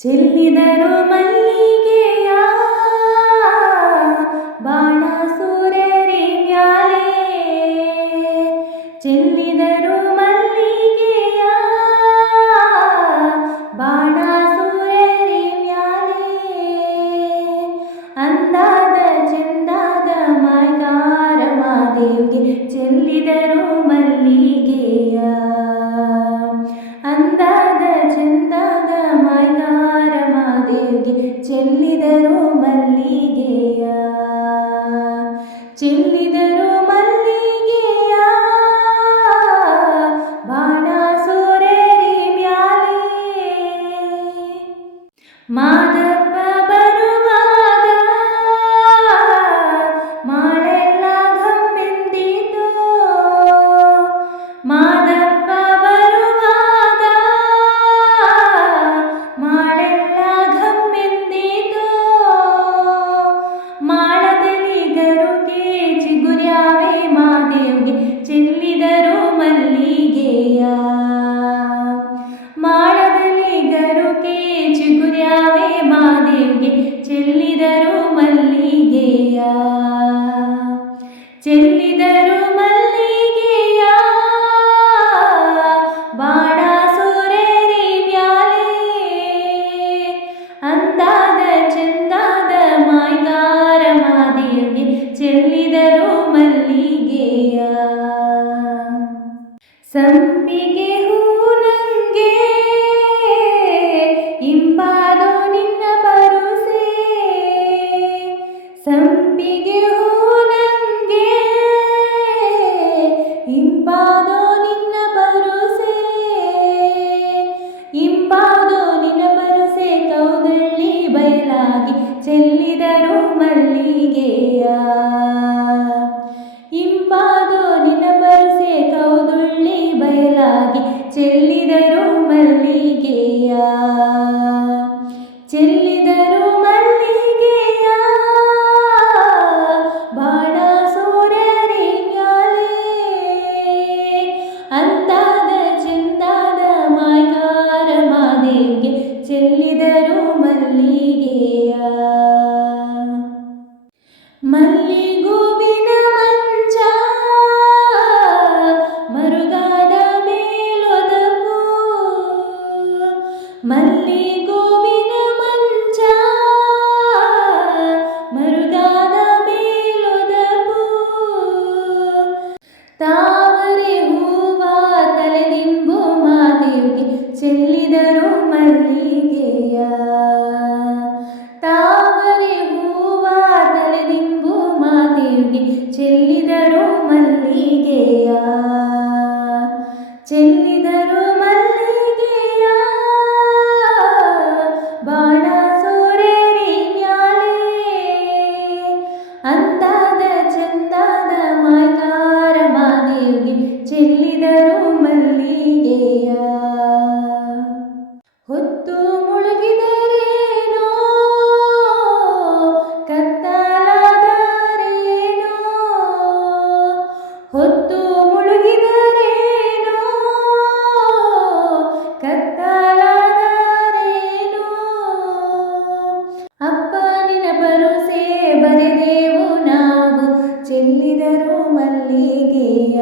ಚೆಲ್ಲಿದರು ಮಲ್ಲಿಗೆಯ ಬಾಣ ಸೂರ್ಯರಿ ಮ್ಯಾಲೆ, ಚೆಲ್ಲಿದರು ಮಲ್ಲಿಗೆಯ ಬಾಣ ಸೂರ್ಯರಿ ಮ್ಯಾಲೆ. ಅಂದಾದ ಚಂದಾದ ಮಾಯ್ಗಾರ ಮಾದೇವ್ಗೆ ಚೆಲ್ಲಿದರು ಮಲ್ಲಿಗೆಯ. ಅಂದಾದ ಚಂದಾದ ಮಾಯ್ಗಾರ ಮಾದೇವ್ಗೆ ಚೆಲ್ಲಿದರು ಮಲ್ಲಿಗೆಯ. ಚೆಲ್ಲಿದರು ಮಲ್ಲಿಗೆಯ ಬಾಣ ಸೂರ್ಯರಿ ಮ್ಯಾಲೆ. ಮಾದಪ್ಪ ಬರುವಾಗ ಮಾಳೆಲ್ಲ ಘಮ್ಮೆಂದಿತು. ಮಾದಪ್ಪ ಬರುವಾಗ ಮಾಳೆಲ್ಲ ಘಮ್ಮೆಂದಿತು. ಮಾಳದಲ್ಲಿ ಗರುಗೆ ಚಿಗುರ್ಯಾವೆ ಮಾದೇವ್ಗೆ ಚೆಲ್ಲಿದರು ಮಲ್ಲಿಗೆಯ. ಮಾಳದಲ್ಲಿ ಗರುಗೆ ಚಿಗುರ್ಯಾವೆ ಮಾದೇವ್ಗೆ ಚೆಲ್ಲಿದರು ಮಲ್ಲಿಗೆಯ. ಚೆಲ್ಲಿದರು ಮಲ್ಲಿಗೆಯ ಬಾಣ ಸೂರ್ಯರಿ ಮ್ಯಾಲೆ. ಅಂದಾದ ಚಂದಾದ ಮಾಯ್ಗಾರ ಮಾದೇವ್ಗೆ ಚೆಲ್ಲಿದರು ಮಲ್ಲಿಗೆಯ. ಸಂಪಿಗೆ ಹೂನಂಗೆ ಇಂಪಾದೋ ನಿನ್ನ ಪರುಸೆ. ಸಂಪಿಗೆ ಹೂನಂಗೆ ಇಂಪಾದೋ ನಿನ್ನ ಪರುಸೆ. ಇಂಪಾದೋ ನಿನ್ನ ಪರುಸೆ ಕೌದಳ್ಳಿ ಬಯಲಾಗಿ ಚೆಲ್ಲಿದರು ಮಲ್ಲಿಗೆಯ. ಇಂಪಾದೋ ನಿನ್ನ ಪರುಸೆ ಕೌದುಳ್ಳಿ ಬಯಲಾಗಿ ಚೆಲ್ಲಿದರು ಮಲ್ಲಿಗೆಯ. ಚೆಲ್ಲಿದರು ಮಲ್ಲಿಗೆಯ ಬಾಣ ಸೂರ್ಯರಿ ಮ್ಯಾಲೆ. ಅಂದಾದ ಚಂದಾದ ಮಾಯ್ಗಾರ ಮಾದೇವ್ಗೆ ಚೆಲ್ಲಿದರು ಮಲ್ಲಿಗೆಯ. ಮಲ್ಲಿಗೂವಿನ ಮಂಚ ಮರುಗಾದ ಮೇಲೊದಪು. ಮಲ್ಲಿಗೂವಿನ ಮಂಚ ಮರುಗಾದ ಮೇಲೊದಪು. ತಾವರೆ ಹೂವ ತಲೆದಿಂಬು ಮಾದೇವ್ಗೆ ಚೆಲ್ಲಿದರು ಮಲ್ಲಿಗೆಯ. ತಾವರೆ ಹೂವ ತಲೆದಿಂಬು ಮಾದೇವ್ಗೆ ಚೆಲ್ಲಿದರು ಮಲ್ಲಿಗೆಯ. ಚೆಲ್ಲಿದರು ಮಲ್ಲಿಗೆಯ ಬಾಣ ಸೂರ್ಯರಿ ಮ್ಯಾಲೆ. ಅಂದಾದ ಚಂದಾದ ಮಾಯ್ಗಾರ ಮಾದೇವ್ಗೆ ಚೆಲ್ಲಿದರು ಮಲ್ಲಿಗೆಯ. ಹೊತ್ತು ಮುಳುಗಿದರೇನೋ ಕತ್ತಲಾದರೇನೋ. ಹೊತ್ತು ಮುಳುಗಿದರೇನೋ ಕತ್ತಲಾದರೇನೋ. ಅಪ್ಪ ನಿನ್ನ ಭರವಸೆ ಬರೆದೆವು ನಾವು ಚೆಲ್ಲಿದರು ಮಲ್ಲಿಗೆಯ.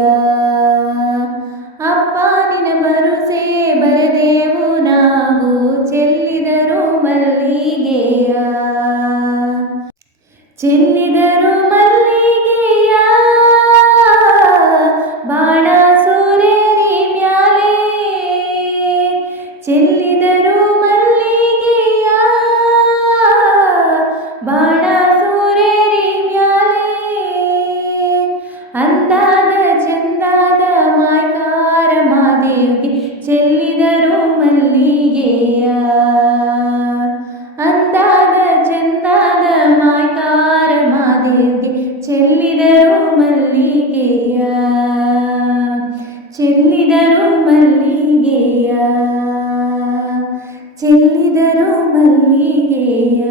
ಅಪ್ಪ ನಿನ್ನ ಭರವಸೆ ಬರೆದೆವು ನಾವು ಚೆಲ್ಲಿದರು ಮಲ್ಲಿಗೆಯ. ಚೆಲ್ಲಿದರು ಮಲ್ಲಿಗೆಯ ಬಾಣ ಸೂರ್ಯರಿ ಮ್ಯಾಲೆ. ಚೆಲ್ಲಿದರು ಮಲ್ಲಿಗೆಯ ಬಾಣ ಸೂರ್ಯರಿ ಮ್ಯಾಲೆ. ಅಂದಾದ ಚಂದಾದ ಮಾಯ್ಗಾರ ಮಾದೇವ್ಗೆ ಚೆಲ್ಲಿದರು ಮಲ್ಲಿಗೆಯ. ಅಂದಾದ ಚಂದಾದ ಮಾಯ್ಗಾರ ಮಾದೇವ್ಗೆ ಚೆಲ್ಲಿದರು ಮಲ್ಲಿಗೆಯ. ಚೆಲ್ಲಿದರು ಮಲ್ಲಿಗೆಯ. ಚೆಲ್ಲಿದರು ಮಲ್ಲಿಗೆಯ.